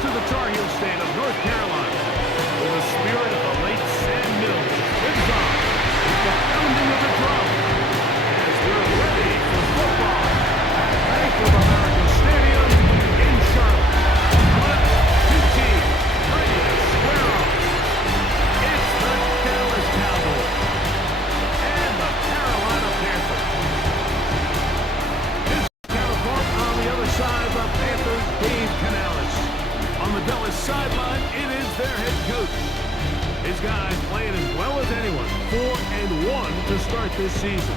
to the Tar Heel stand of North Carolina. With the spirit of the late Sam Mills lives on with the pounding of the drum. As we're ready for football at Bank of America Stadium in Charlotte. One, two teams ready to square off. It's the Dallas Cowboys and the Carolina Panthers. His counterpart on the other side of the Panthers, Dave Canales. On the Dallas sideline, it is their head coach. His guys playing as well as anyone, 4-1 to start this season.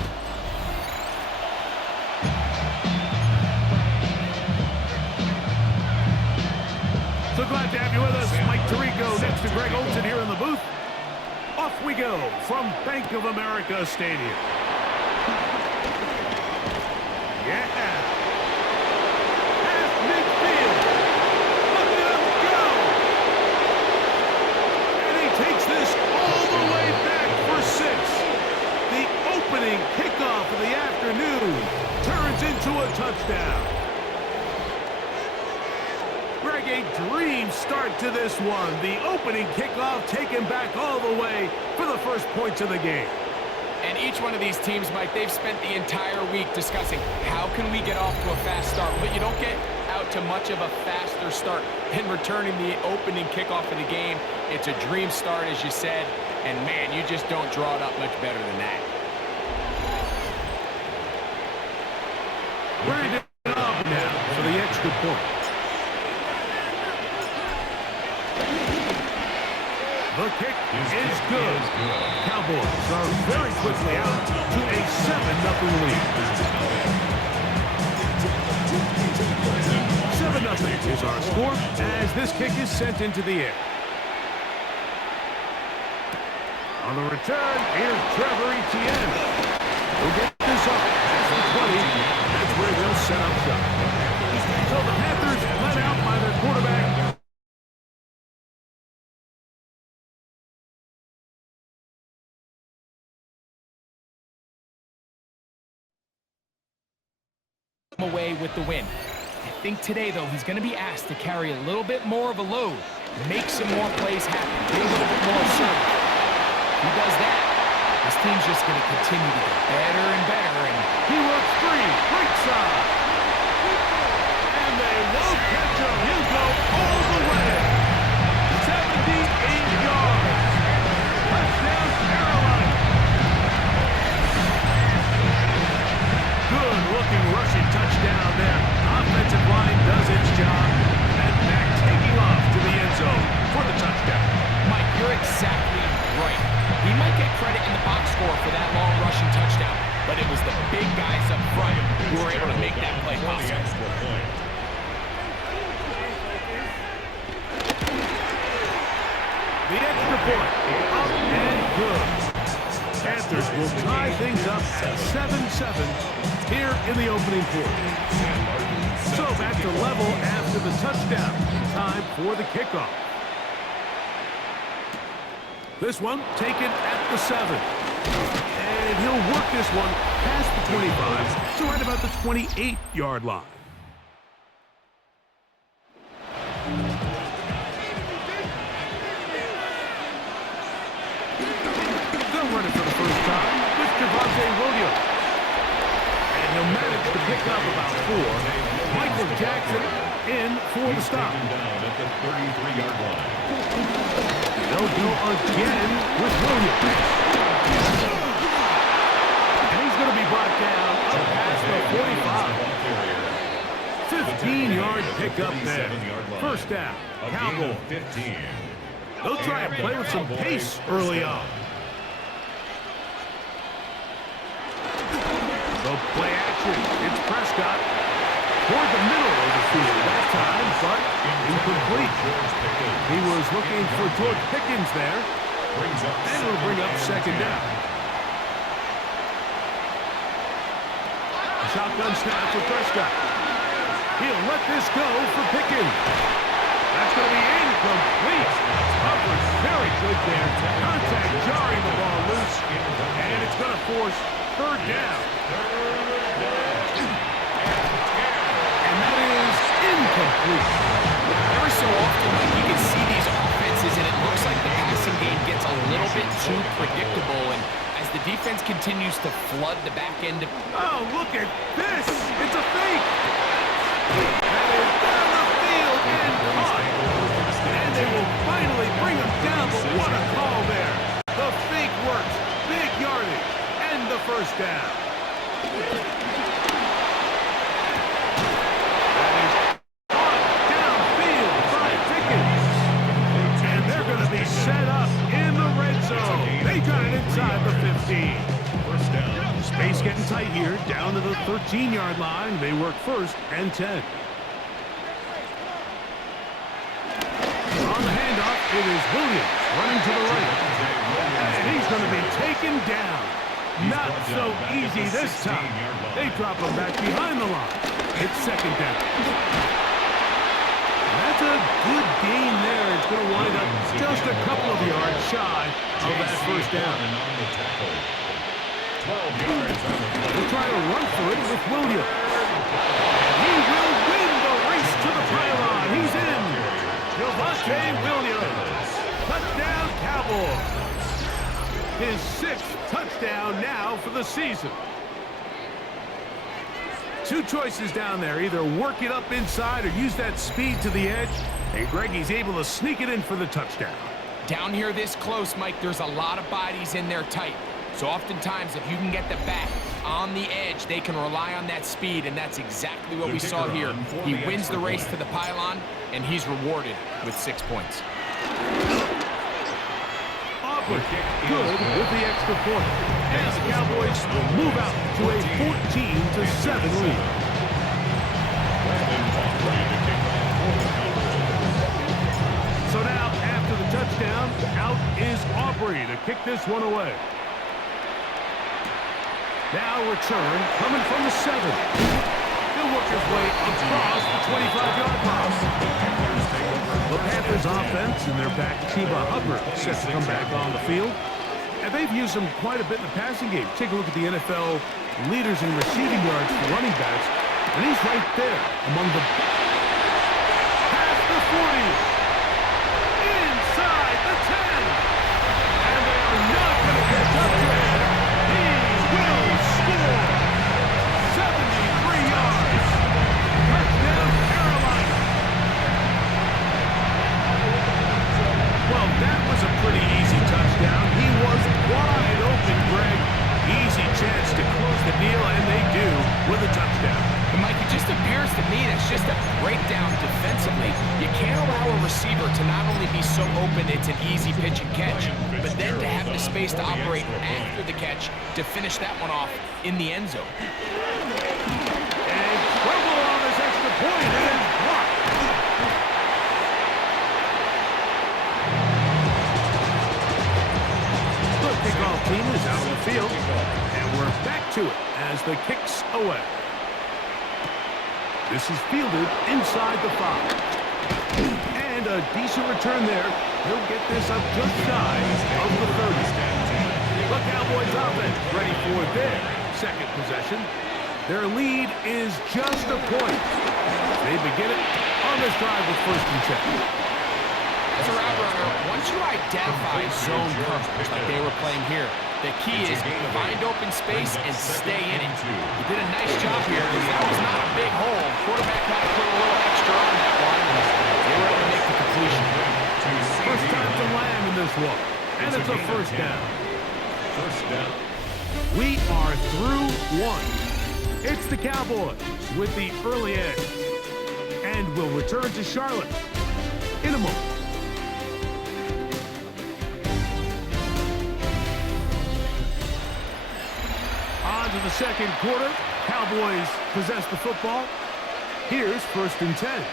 So glad to have you with us. Mike Tirico next to Greg Olsen here in the booth. Off we go from Bank of America Stadium. Yeah. Half midfield. Look at him go. And he takes this all the way back for 6. The opening kickoff of the afternoon turns into a touchdown. Greg, a dream start to this one. The opening kickoff taken back all the way for the first points of the game. And each one of these teams, Mike, they've spent the entire week discussing how can we get off to a fast start. But you don't get out to much of a faster start than returning the opening kickoff of the game. It's a dream start, as you said. And, man, you just don't draw it up much better than that. Ready to get off now for the extra point. The kick is good. Cowboys are very quickly out to a 7-0 lead. 7-0 is our score as this kick is sent into the air. On the return, here's Trevor Etienne. He'll get this up past the 20. That's where they'll set up shop. So the Panthers led out by their quarterback. Away with the win. I think today, though, he's going to be asked to carry a little bit more of a load, make some more plays happen, be a little bit more assertive. If he does that, this team's just going to continue to get better and better. And he works free, right side. And they won't catch him. He'll go all the way. 78 yards. Touchdown, Carolina. Good-looking rushing touchdown there. Offensive line does its job. And back taking off to the end zone for the touchdown. Mike, you're exactly right. He might get credit in the box score for that long rushing touchdown, but it was the big guys up front who were able to make that play possible. The extra point, up and good. Panthers will tie things up at 7-7 here in the opening quarter. So back to level after the touchdown. Time for the kickoff. This one taken at the 7. And he'll work this one past the 25 to right about the 28-yard line. They'll run it for the first time with Javonte Williams. And he'll manage to pick up about 4. Michael Jackson in for the stop. Down at the 33-yard line. They'll go again with Williams. And he's going to be brought down up past the 45. 15-yard pickup there. First down, Cowboys. They'll try and play with some pace early on. The play action. It's Prescott. Toward the middle of the field that time, but incomplete. He was looking for George Pickens there, and it'll bring up second down. A shotgun snap for Prescott. He'll let this go for Pickens. That's going to be incomplete. Coverage very good there. Contact jarring the ball loose, and it's going to force third down. And that is incomplete. Every so often, like, you can see these offenses, and it looks like the passing game gets a little bit too predictable, and as the defense continues to flood the back end of... Oh, look at this! It's a fake! That is down the field and caught. And they will finally bring him down, but what a call there! The fake works, big yardage, and the first down. That is caught downfield by Pickens. And they're going to be set up in the red zone. They got it inside the 15. First down. Space getting tight here, down to the 13-yard line. They work first and 10. On the handoff, it is Williams running to the right. And he's going to be taken down. Not so easy this time. They drop him back behind the line. It's second down. That's a good gain there. It's going to wind up just a couple of yards shy of that first down. 12 yards on the play. They'll try to run for it with Williams. And he will win the race to the pylon. He's in. Javonte Williams. Touchdown, Cowboys. His 6th touchdown now for the season. Two choices down there. Either work it up inside or use that speed to the edge. And Greggy's able to sneak it in for the touchdown. Down here this close, Mike, there's a lot of bodies in there tight. So oftentimes, if you can get the back on the edge, they can rely on that speed, and that's exactly what we saw here. He wins the race to the pylon, and he's rewarded with 6 points. Aubrey good with the extra point. And the Cowboys will move out to a 14-7 lead. So now, after the touchdown, out is Aubrey to kick this one away. Now return coming from the 7. He'll work his way across the 25-yard line. The Panthers offense and their back Chuba Hubbard set to come back on the field. And they've used him quite a bit in the passing game. Take a look at the NFL leaders in receiving yards for running backs. And he's right there among the... Past the 40. Inside the 10. And they are not going to catch up to him. He will score. 73 yards. Touchdown, Carolina. Well, that was a pretty easy touchdown. He was wide open, Greg. Easy chance to close the deal, and they do with a touchdown. And Mike, it just appears to me that's just a breakdown defensively. You can't allow a receiver to not only be so open it's an easy pitch and catch, but then to have the space to operate after the catch to finish that one off in the end zone. And trouble on this extra point, and blocked. The kickoff team is out on the field, and we're back to it as the kick's away. This is fielded inside the 5. And a decent return there. He'll get this up just shy of the 30. The Cowboys offense ready for their second possession. Their lead is just a point. They begin it on this drive with first and 10. As a route runner, once you identify zone coverage like they were playing here, the key is find open space and stay in it. You did a nice job here because that was not a big hole. Quarterback had to put a little extra on that one, and they were able to make the completion. First time to land in this one, and it's a first down. First down. We are through one. It's the Cowboys with the early edge, and we'll return to Charlotte in a moment. On to the second quarter. Cowboys possess the football. Here's first and 10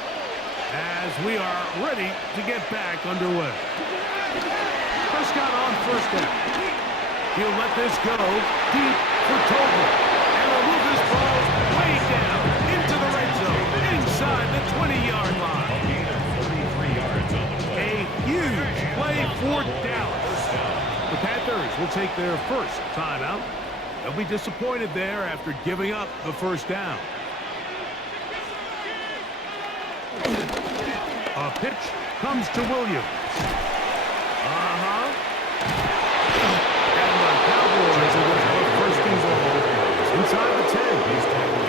as we are ready to get back underway. Prescott on first down. He'll let this go deep for Tolbert. And will move this ball way down into the red zone inside the 20-yard line. 33 yards on the play. A huge play for Dallas. The Panthers will take their first timeout. They'll be disappointed there after giving up the first down. A pitch comes to Williams. And the Cowboys are going to have a first and goal inside the 10.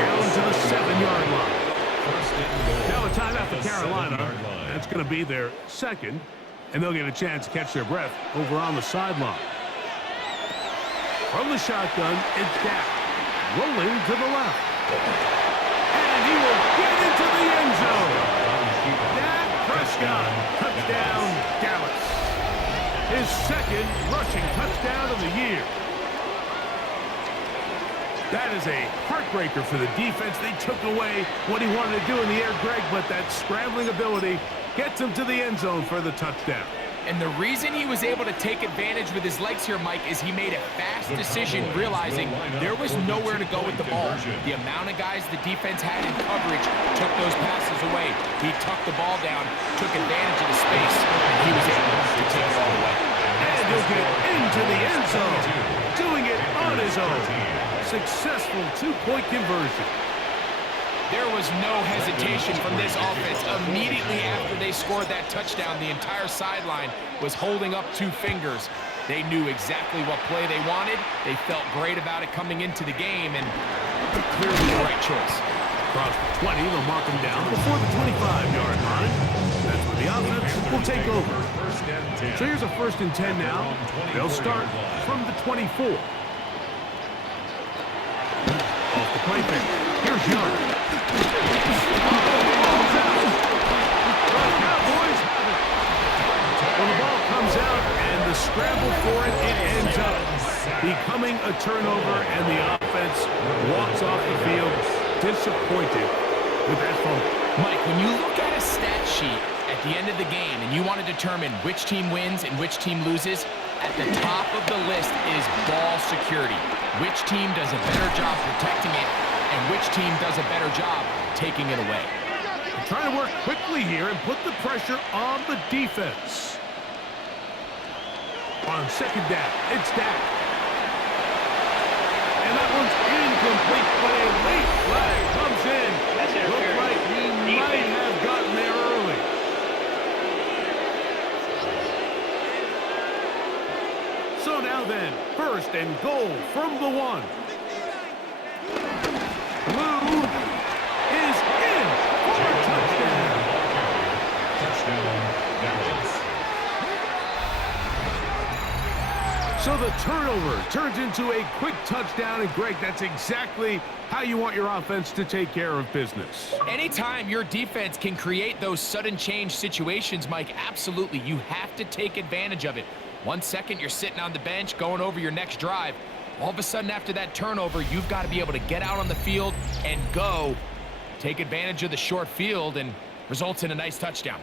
Down to the 7-yard line. Now a timeout for Carolina. That's going to be their second. And they'll get a chance to catch their breath over on the sideline. From the shotgun, it's Dak. Rolling to the left. And he will get into the end zone. Dak Prescott, touchdown, Dallas. His second rushing touchdown of the year. That is a heartbreaker for the defense. They took away what he wanted to do in the air, Greg, but that scrambling ability gets him to the end zone for the touchdown. And the reason he was able to take advantage with his legs here, Mike, is he made a fast decision realizing there was nowhere to go with the ball. The amount of guys the defense had in coverage took those passes away. He tucked the ball down, took advantage of the space, and he was able to take it all away. And he'll get into the end zone, doing it on his own. Successful two-point conversion. There was no hesitation from this offense. Immediately after they scored that touchdown, the entire sideline was holding up two fingers. They knew exactly what play they wanted. They felt great about it coming into the game, and clearly the right choice. Across the 20, they'll mark him down before the 25-yard line. That's where the offense will take over. So here's a 1st and 10 now. They'll start from the 24. Off the play fake. Here's Young. The Cowboys have it. Well, the ball comes out, and the scramble for it ends up becoming a turnover, and the offense walks off the field disappointed with that fumble. Mike, when you look at a stat sheet at the end of the game and you want to determine which team wins and which team loses, at the top of the list is ball security. Which team does a better job protecting it, and which team does a better job taking it away. They're trying to work quickly here and put the pressure on the defense. On second down, it's Dak. And that one's incomplete, but a late flag comes in. Looked like he might have gotten there early. So now then, 1st and goal from the 1. Blue is in for a touchdown. Touchdown, Dallas. So the turnover turns into a quick touchdown, and Greg, that's exactly how you want your offense to take care of business. Anytime your defense can create those sudden change situations, Mike, absolutely, you have to take advantage of it. 1 second, you're sitting on the bench, going over your next drive. All of a sudden, after that turnover, you've got to be able to get out on the field and go. Take advantage of the short field, and results in a nice touchdown.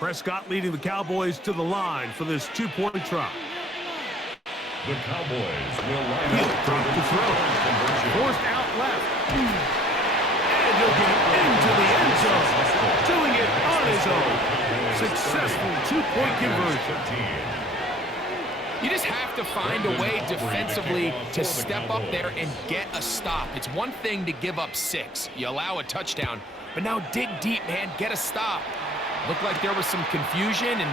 Prescott leading the Cowboys to the line for this two-point try. The Cowboys will line up Drop to throw. Forced out left. And he'll get into the end zone. Doing it on his own. Successful two-point conversion. You just have to find a way defensively to step up there and get a stop. It's one thing to give up 6. You allow a touchdown. But now dig deep, man. Get a stop. Looked like there was some confusion, and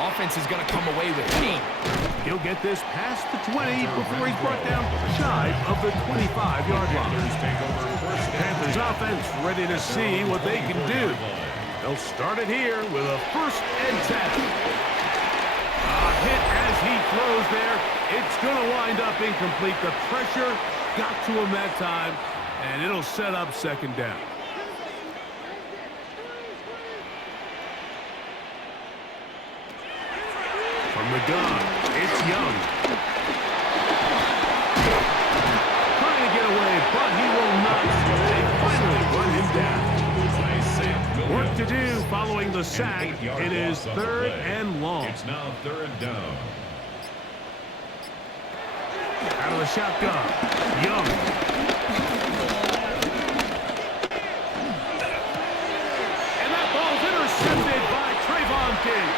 offense is going to come away with 8. He'll get this past the 20 before he's brought down shy of the 25-yard line. Panthers offense ready to see what they can do. They'll start it here with a 1st and 10. A hit as he throws there. It's going to wind up incomplete. The pressure got to him that time, and it'll set up 2nd down. From the gun, it's Young. Trying to get away, but he will not. They finally run him down. Work to do following the sack. It is 3rd and long. It's now 3rd down. Out of the shotgun, Young. And that ball's intercepted by Trayvon King.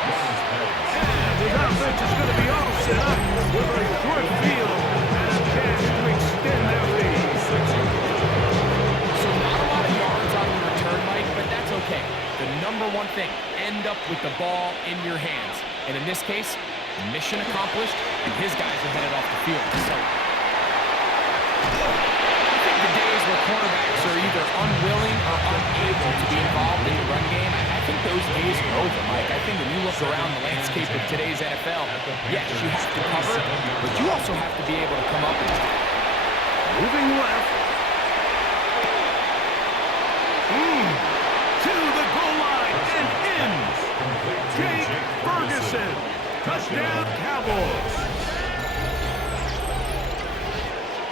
thing. End up with the ball in your hands. And in this case, mission accomplished, and his guys are headed off the field. So I think the days where cornerbacks are either unwilling or unable to be involved in the run game, I think those days are over, Mike. I think when you look around the landscape of today's NFL, yes, you have to cover, but you also have to be able to come up and tackle. Moving left. To the goal line and in. Jake Ferguson. Touchdown, Cowboys.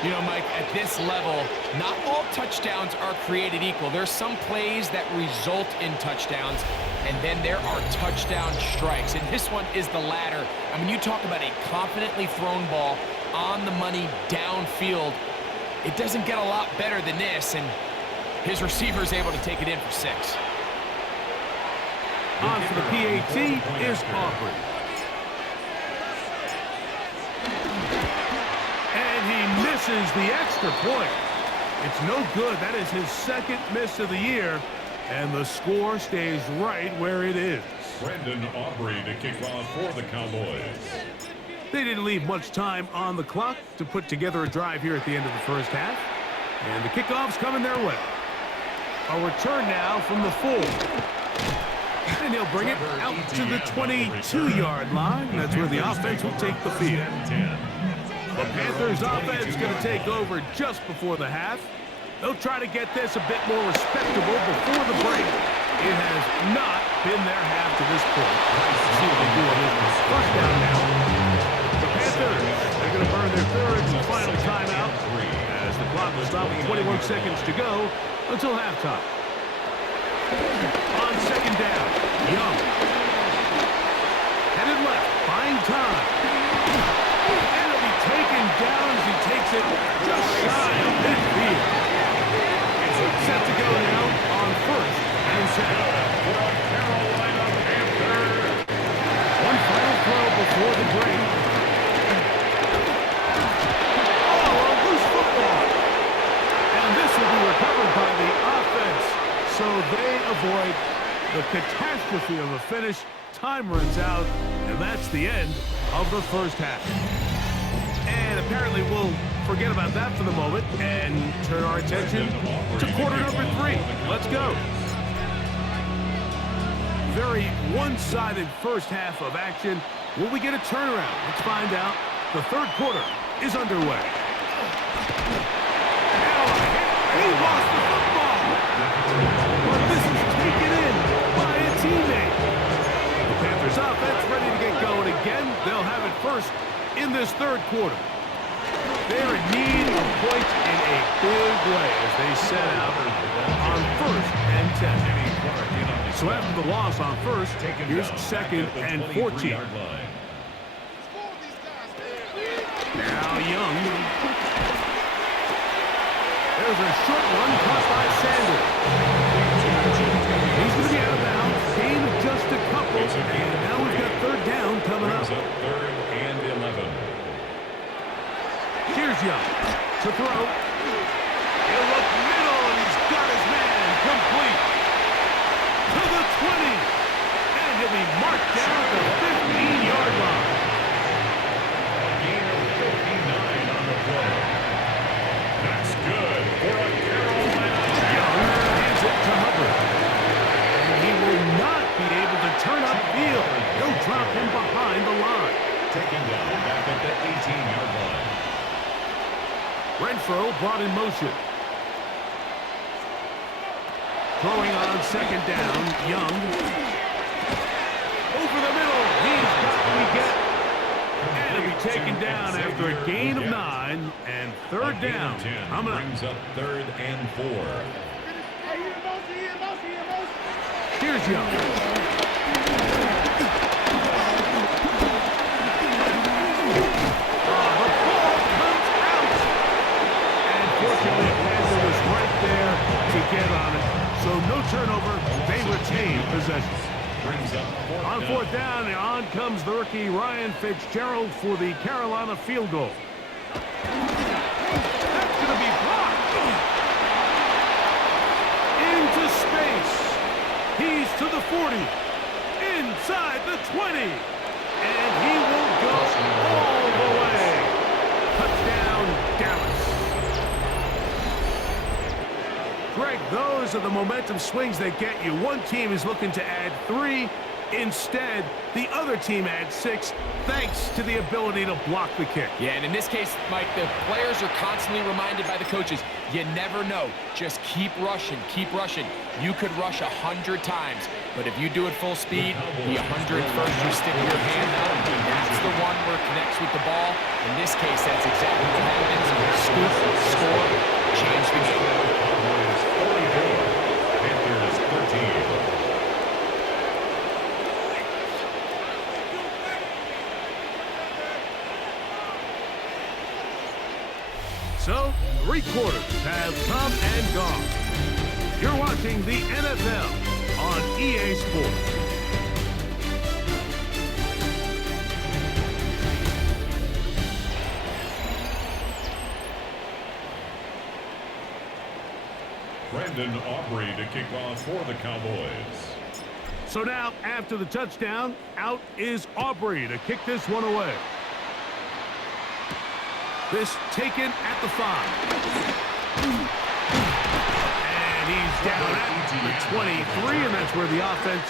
You know, Mike, at this level, not all touchdowns are created equal. There's some plays that result in touchdowns, and then there are touchdown strikes. And this one is the latter. I mean, you talk about a confidently thrown ball on the money downfield. It doesn't get a lot better than this, and his receiver is able to take it in for 6. On for the PAT is Aubrey. And he misses the extra point. It's no good. That is his second miss of the year, and the score stays right where it is. Brandon Aubrey to kick off for the Cowboys. They didn't leave much time on the clock to put together a drive here at the end of the first half, and the kickoff's coming their way. A return now from the 4. And he'll bring it out to the 22-yard line. That's where the offense will take the field. The Panthers offense going to take over just before the half. They'll try to get this a bit more respectable before the break. It has not been their half to this point. Let's see what they do on this one. First down now. The Panthers, they're going to burn their third and final timeout as the clock will stop with 21 seconds to go until halftime. On second down, Young. Headed left, buying time. And it'll be taken down as he takes it just shy of midfield. Set to go now on first and 10. Carolina Panthers. One final throw before the break. Oh, a loose football. And this will be recovered by the offense. So they avoid the catastrophe of a finish. Time runs out, and that's the end of the first half. And apparently we'll forget about that for the moment and turn our attention to quarter number 3. Let's go. Very one-sided first half of action. Will we get a turnaround? Let's find out. The third quarter is underway. He lost the football. But this is taken in by a teammate. The Panthers offense ready to get going again. They'll have it first in this third quarter. They're in need of points in a big way as they set out on first and 10. So after the loss on first, here's second and 14. Now Young. There's a short one caught by Sanders. He's going to be out of bounds. Gain of just a couple. And now we've got third down coming up. Third and 11. Here's Young to throw. He'll look middle, and he's got his man complete. To the 20. And he'll be marked down at the 15-yard line. Gain of 59 on the play. That's good for a Carolina. Young hands it to Hubbard. And he will not be able to turn upfield. They'll drop him behind the line. Taking down back at the 18-yard line. Renfro brought in motion. Throwing on second down, Young. Over the middle, he's got what we get. And he'll be taken down after a gain of 9 and third down. Coming up. Brings up third and 4. Here's Young. Get on it. So no turnover. They retain possession. Brings up on fourth down, and on comes the rookie Ryan Fitzgerald for the Carolina field goal. That's going to be blocked. Into space. He's to the 40. Greg, those are the momentum swings that get you. One team is looking to add 3. Instead, the other team adds 6, thanks to the ability to block the kick. Yeah, and in this case, Mike, the players are constantly reminded by the coaches, you never know. Just keep rushing, keep rushing. You could rush 100 times, but if you do it full speed, the 101st, you stick your hand out, and that's the one where it connects with the ball. In this case, that's exactly what happens. Scoop, score, change the game. Cowboys 44, Panthers 13. So, 3 quarters have come and gone. You're watching the NFL on EA Sports. Brandon Aubrey to kick off for the Cowboys. So now, after the touchdown, out is Aubrey to kick this one away. This taken at the 5. And he's down at the 23, and that's where the offense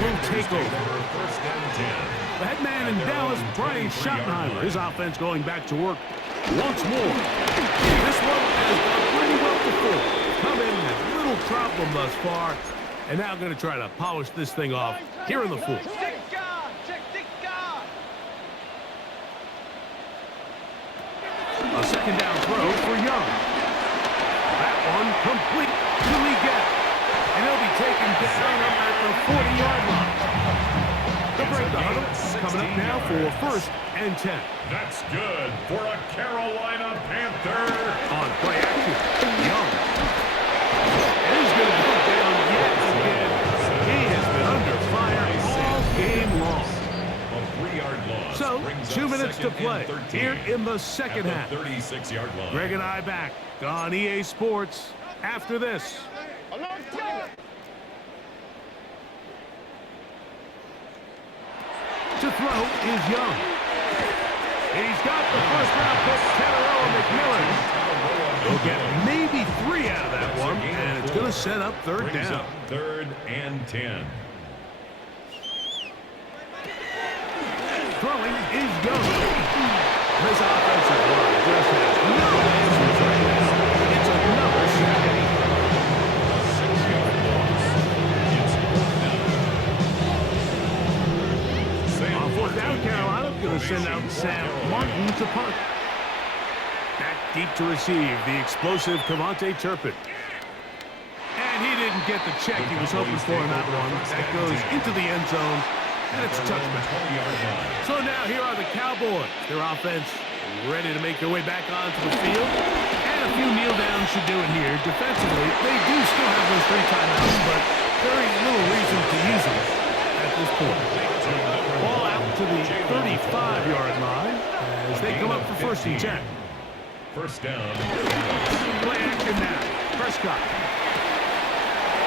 will take over. First down 10. The head man in Dallas, Brian Schottenheimer, his offense going back to work once more. This one has gone pretty well before. Come in with little problem thus far, and now going to try to polish this thing off here in the 4th. A second down throw for Young. That one complete. Will he get it? And he'll be taken down up at the 40-yard line. They'll break the huddle. Coming up now for 1st and 10. That's good for a Carolina Panther. On play action, Young. And he's going to go down yet again. He has been under fire all game long. A 3-yard loss. So, brings 2 up minutes to 2nd and play 13 here in the second at half. the 36-yard line. Greg and I back on EA Sports after this. To throw is Young. He's got the first-round pick, Kenarella McMillan. He'll get maybe 3 out of that one, and it's going to set up 3rd Brings down. up 3rd and 10. Throwing is Young. This offensive line just has no answers right now. It's another sack. A 6-yard loss. It's 4th down. On 4th down, Carolina going to send out Sam Martin to punt. Back deep to receive the explosive Cavante Turpin. And he didn't get the check he was hoping for in that one. That goes into the end zone, and it's a touchback. 20-yard line. So now here are the Cowboys. Their offense ready to make their way back onto the field. And a few kneel downs should do it here. Defensively, they do still have those 3 timeouts, but very little reason to use them at this point. Ball out to the 35-yard line as they come up for 1st and 10. First down. Play action now. Prescott.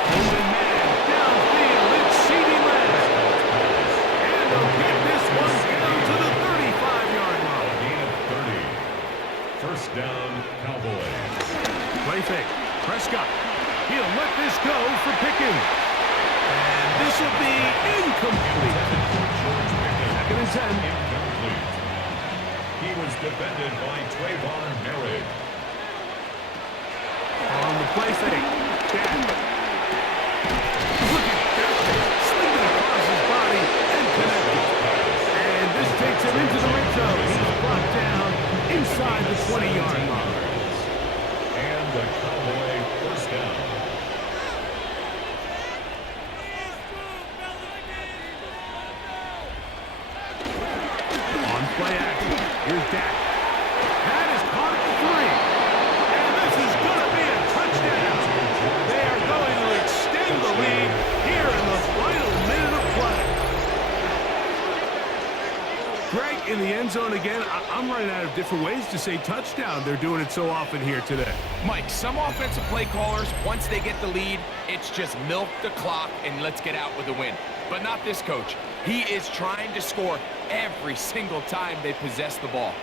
Open man. Downfield. It's CeeDee Lamb. And they'll get this one down to the 35-yard line. Gain of 30. First down, Cowboys. Play fake. Prescott. He'll let this go for Pickens. And this will be incomplete. 2nd and 10. Incomplete. He was defended by Trayvon Merrick. On the play fake. Jack. Look at that. Slinging across his body and connected. And this takes him into the red zone. He's brought down inside the 20-yard line. And the Cowboy first down. On play action. Here's Dak. That is caught at the 3. And this is going to be a touchdown. They are going to extend the lead here in the final minute of play. Greg, in the end zone again, I'm running out of different ways to say touchdown. They're doing it so often here today. Mike, some offensive play callers, once they get the lead, it's just milk the clock and let's get out with a win. But not this coach. He is trying to score every single time they possess the ball.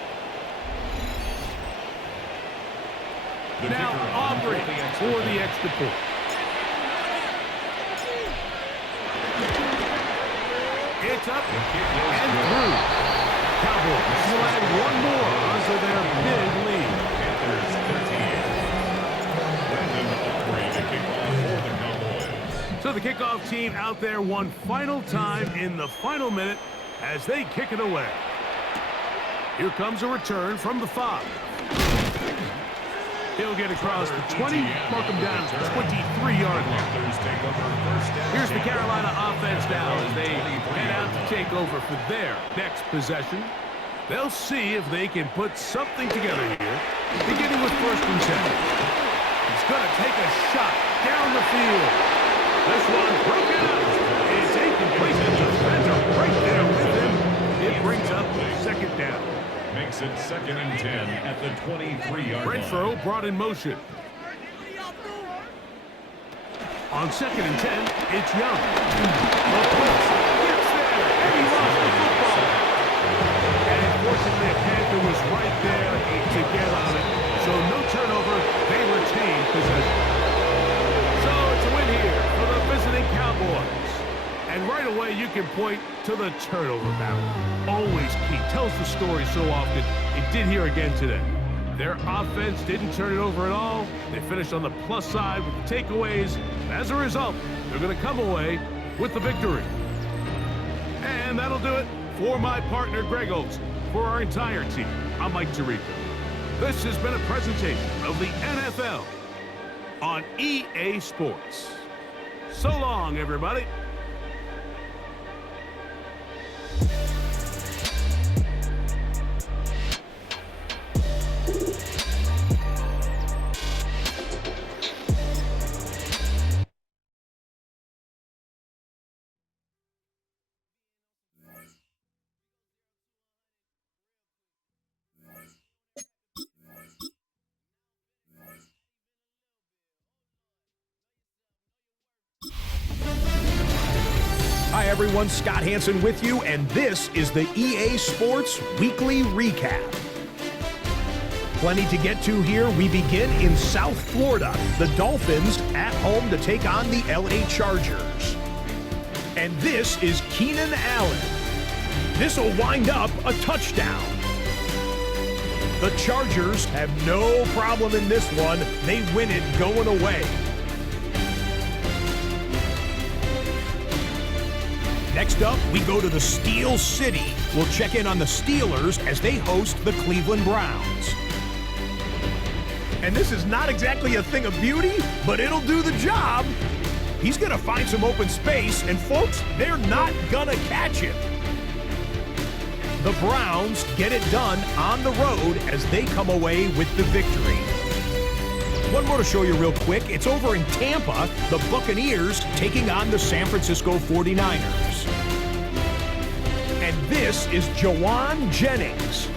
Now Aubrey for the extra point. It's up and through. Cowboys will add one more onto their big lead. Panthers 13. Brandon Aubrey to kick off for the Cowboys. So the kickoff team out there one final time in the final minute as they kick it away. Here comes a return from the 5. He'll get across the 20, mark him down at the 23-yard line. Here's the Carolina offense now as they head out to take over for their next possession. They'll see if they can put something together here, beginning with 1st and 10. He's going to take a shot down the field. This one broken up. It's incomplete. The defender right there with him. It brings up 2nd down. Makes it 2nd and 10 at the 23-yard line. Renfro brought in motion. On 2nd and 10, it's Young. The blitz gets there, and he lost the football. And fortunately, a Panther was right there to get on it. So no turnover, they retain possession. So it's a win here for the visiting Cowboys. And right away, you can point to the turnover battle. Always key. Tells the story so often. It did here again today. Their offense didn't turn it over at all. They finished on the plus side with the takeaways. As a result, they're going to come away with the victory. And that'll do it for my partner, Greg Olson. For our entire team, I'm Mike Tirico. This has been a presentation of the NFL on EA Sports. So long, everybody. Hi everyone, Scott Hansen with you, and this is the EA Sports Weekly Recap. Plenty to get to here. We begin in South Florida. The Dolphins at home to take on the LA Chargers. And this is Keenan Allen. This will wind up a touchdown. The Chargers have no problem in this one. They win it going away. Next up, we go to the Steel City. We'll check in on the Steelers as they host the Cleveland Browns. And this is not exactly a thing of beauty, but it'll do the job. He's going to find some open space, and folks, they're not going to catch him. The Browns get it done on the road as they come away with the victory. One more to show you real quick. It's over in Tampa, the Buccaneers taking on the San Francisco 49ers. And this is Jawan Jennings.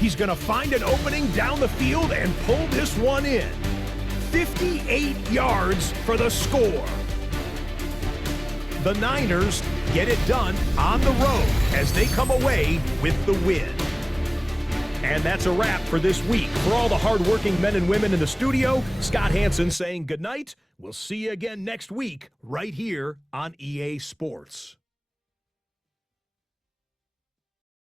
He's going to find an opening down the field and pull this one in. 58 yards for the score. The Niners get it done on the road as they come away with the win. And that's a wrap for this week. For all the hardworking men and women in the studio, Scott Hansen saying goodnight. We'll see you again next week right here on EA Sports.